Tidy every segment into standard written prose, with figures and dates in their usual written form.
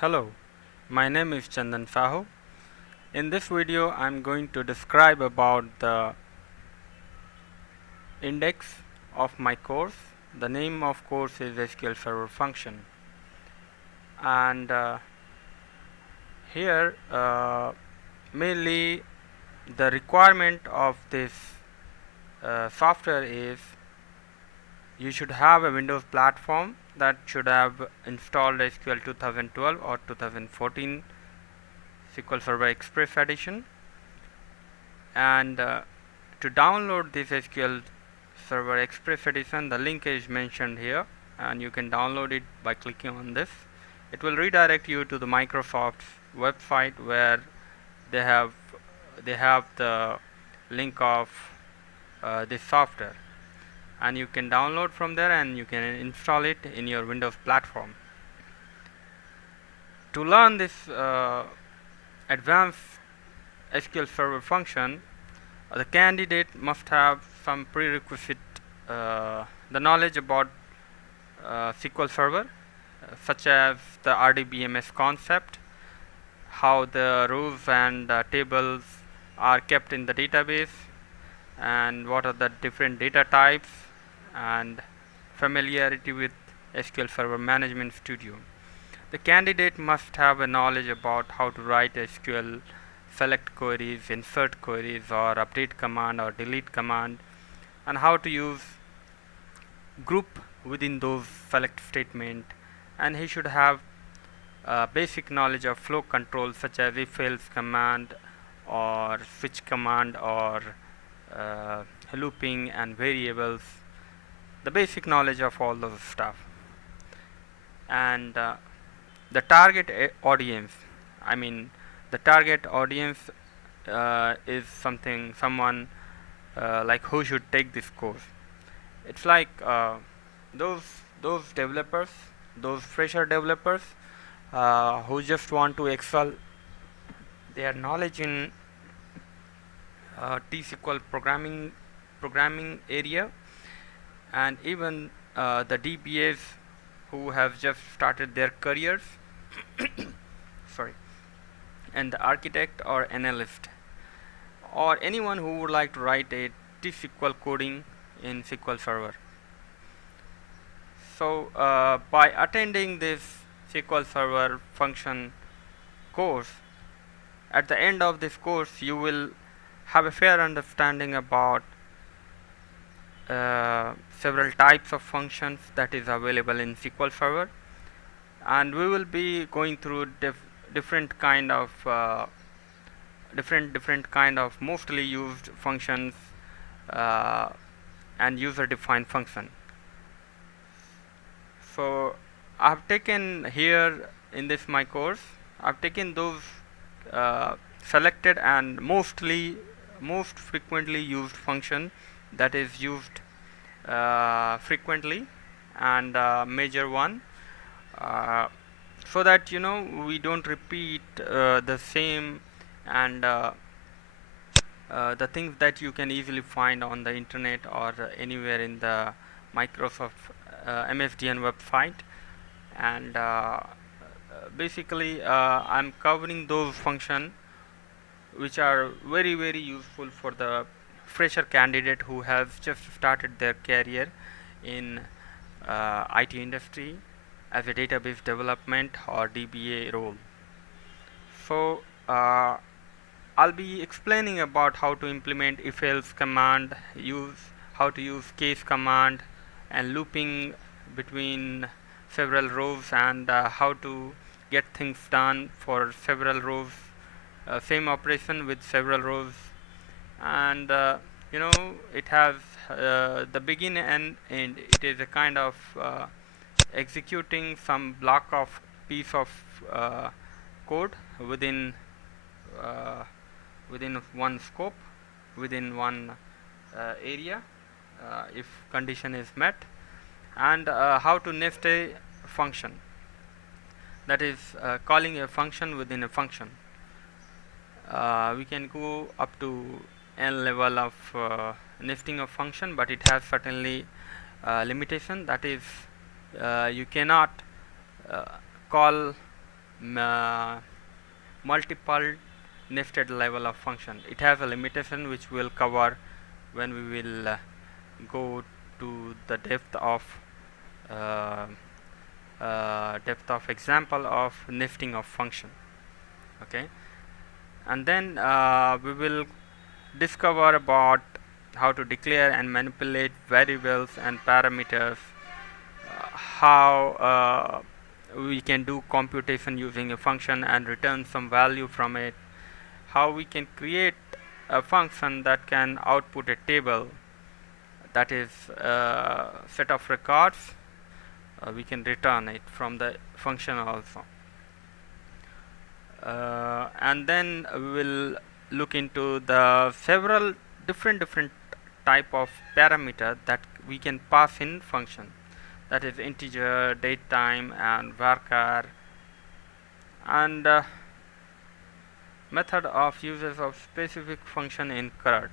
Hello, my name is Chandan Sahu. In this video, I'm going to describe about the index of my course. The name of course is SQL Server Function, and here mainly the requirement of this software is you should have a Windows platform that should have installed SQL 2012 or 2014 SQL Server Express Edition, and to download this SQL Server Express Edition, the link is mentioned here, and you can download it by clicking on this. It will redirect you to the Microsoft's website where they have the link of this software, and you can download from there and you can install it in your Windows platform. To learn this advanced SQL Server function, the candidate must have some prerequisite the knowledge about SQL Server, such as the RDBMS concept, how the rows and tables are kept in the database, and what are the different data types, and familiarity with SQL Server Management Studio. The candidate must have a knowledge about how to write SQL select queries, insert queries, or update command or delete command, and how to use group within those select statement. And he should have basic knowledge of flow control such as if else command or switch command or looping and variables, the basic knowledge of all those stuff. And the target audience, I mean the target audience is someone like who should take this course. It's like those those developers, those fresher developers who just want to excel their knowledge in T-SQL programming area, and even the DBAs who have just started their careers sorry, and the architect or analyst, or anyone who would like to write a T-SQL coding in SQL Server. So by attending this SQL Server function course, at the end of this course you will have a fair understanding about several types of functions that is available in SQL Server, and we will be going through different kind of different kind of mostly used functions and user defined function. So I have taken here in this my course, I've taken those selected and most frequently used function that is used frequently, and major one, so that we don't repeat the same and the things that you can easily find on the internet or anywhere in the Microsoft MSDN website. And basically I'm covering those functions which are very useful for the fresher candidate who has just started their career in IT industry as a database development or DBA role. So I'll be explaining about how to implement if else command, how to use case command and looping between several rows, and how to get things done for several rows, same operation with several rows. And it has the begin and end. It is a kind of executing some block of piece of code within uh, within one scope, within one area, if condition is met. And how to nest a function, that is calling a function within a function. We can go up to n level of nesting of function, but it has certainly limitation, that is you cannot call multiple nested level of function. It has a limitation which we'll cover when we will go to the uh, depth of example of nesting of function. Okay, and then we will discover about how to declare and manipulate variables and parameters, how we can do computation using a function and return some value from it, how we can create a function that can output a table, that is a set of records. We can return it from the function also. And then we will look into the several different type of parameter that we can pass in function, that is integer, date time, and varchar, and method of uses of specific function in CRUD.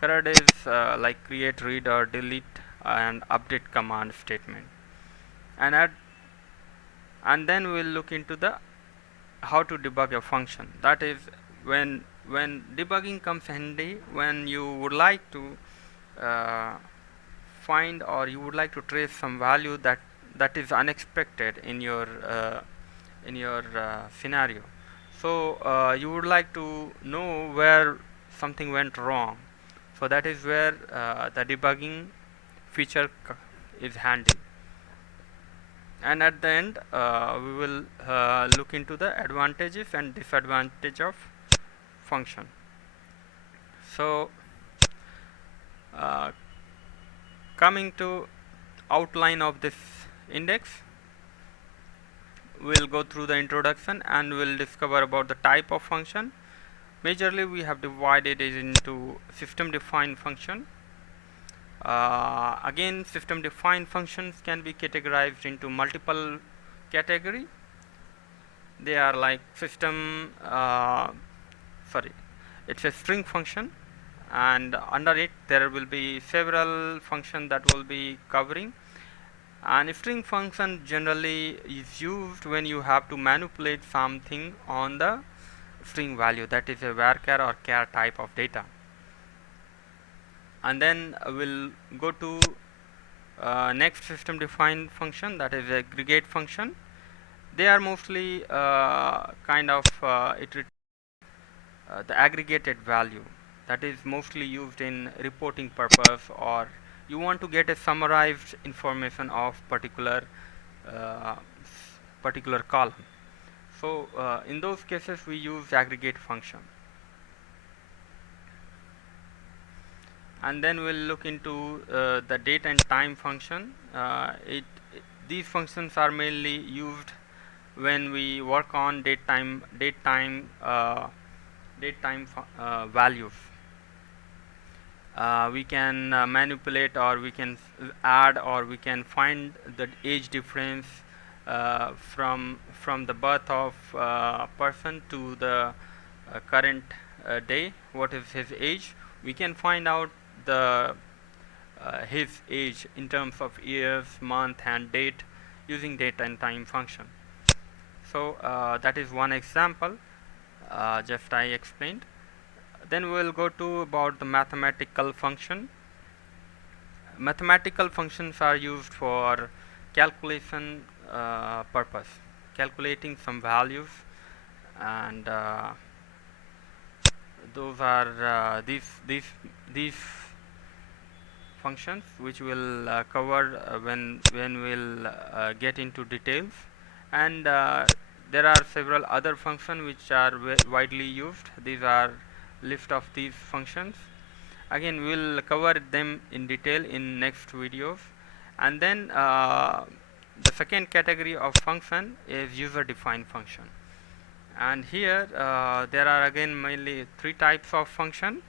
CRUD is like create, read, or delete, and update command statement. And then we'll look into the how to debug a function. That is when debugging comes handy, when you would like to uh, find, or you would like to trace some value that is unexpected in your scenario. So you would like to know where something went wrong. So that is where the debugging feature is handy. And at the end we will look into the advantages and disadvantage of function. So uh, coming to outline of this index, we'll go through the introduction and we'll discover about the type of function. Majorly we have divided it into system defined function. Again, system defined functions can be categorized into multiple category. They are like system sorry, it's a string function, and under it there will be several functions that will be covering. And string function generally is used when you have to manipulate something on the string value, that is a varchar or char type of data. And then we'll go to next system defined function, that is aggregate function. They are mostly kind of the aggregated value that is mostly used in reporting purpose, or you want to get a summarized information of uh, particular column. So in those cases we use aggregate function. And then we'll look into the date and time function. These functions are mainly used when we work on values. We can manipulate, or we can add, or we can find the age difference from the birth of person to the current day. What is his age? We can find out the his age in terms of years, month, and date using date and time function. So that is one example just I explained. Then we will go to about the mathematical function. Mathematical functions are used for calculation purpose, calculating some values, and those are these functions, which will cover when we'll get into details. And there are several other functions which are widely used. These are list of these functions. Again, we will cover them in detail in next videos. And then the second category of function is user defined function. And here there are again mainly three types of function: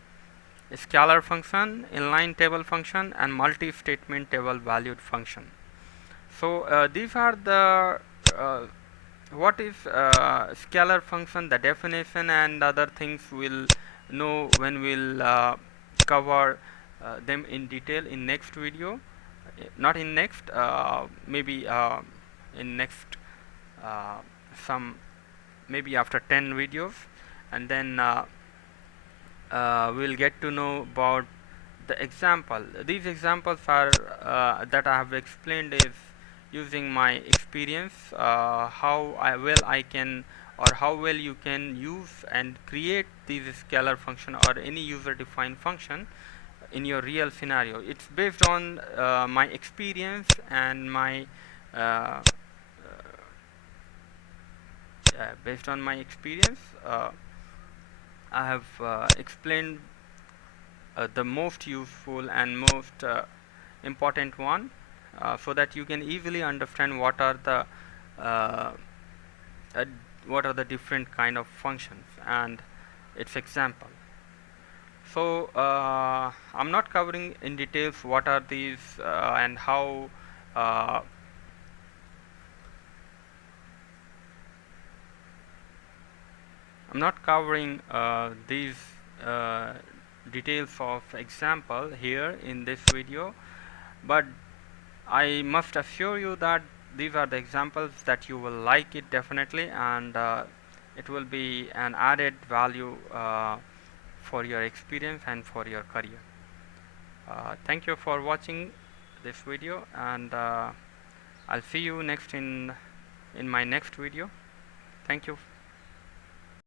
scalar function, inline table function, and multi-statement table valued function. So these are the what is scalar function, the definition and other things we'll know when we'll cover them in detail in next video. Not in next, maybe in next uh, some maybe after 10 videos, and then we'll get to know about the example. These examples are that I have explained is using my experience, how I can, or how well you can use and create these scalar function or any user defined function in your real scenario. It's based on my experience and my uh, based on my experience. I have explained the most useful and most important one, so that you can easily understand uh, uh, what are the different kind of functions and its example. So I'm not covering in details what are these and how. uh, I'm not covering these uh, details of example here in this video, but I must assure you that these are the examples that you will like it definitely, and it will be an added value for your experience and for your career. Thank you for watching this video, and I'll see you next in my next video. Thank you.